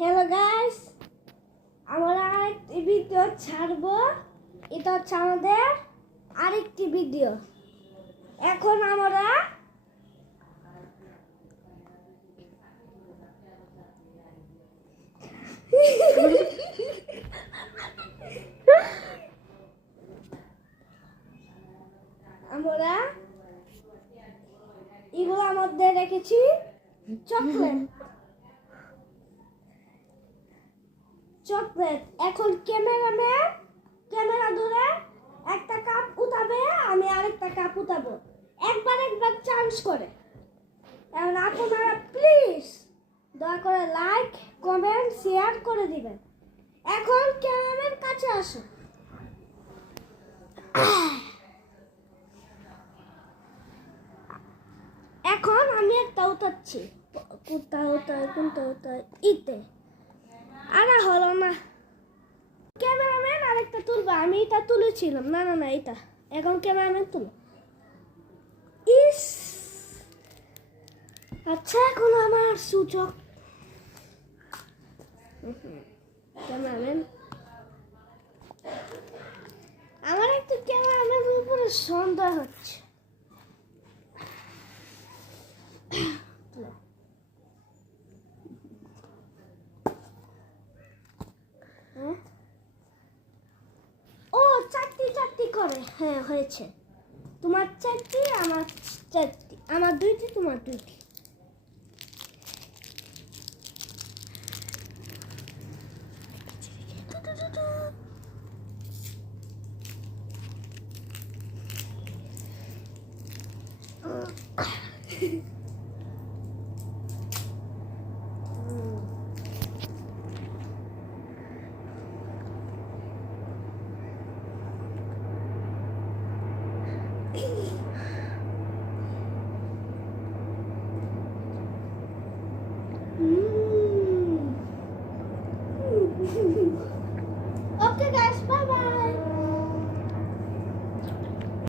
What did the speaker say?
Hello guys, আমরা আরেকটি video ছাড়বো। এটা হচ্ছে আমাদের আরেকটি ভিডিও। এখন আমরা এগুলোর মধ্যে রেখেছি চকলেট। এখন ক্যামেরা ধরে একটা কাপ উঠাবে, আমি আরেকটা কাপ উঠাবো, একবার চান্স করে। এখন আপনারা প্লিজ দয়া করে লাইক, কমেন্ট, শেয়ার করে দিবেন। এখন ক্যামেরার কাছে আসো। এখন আমি একটা উঠাচ্ছি। কোনটা ইতে আরে হলো না। ক্যামেরাম্যান আরেকটা তুলবে, আমি এটা তুলেছিলাম। না এটা এখন ক্যামেরাম্যান তুলো। ইস, আচ্ছা এখন আমার সূচক ক্যামেরাম্যান, আমার একটু ক্যামেরাম্যানের উপরে সন্দেহ হচ্ছে। ও চারটি করে, হ্যাঁ হয়েছে। তোমার চারটি, আমার চারটি, আমার দুইটি, তোমার দুইটি। Okay guys, bye bye.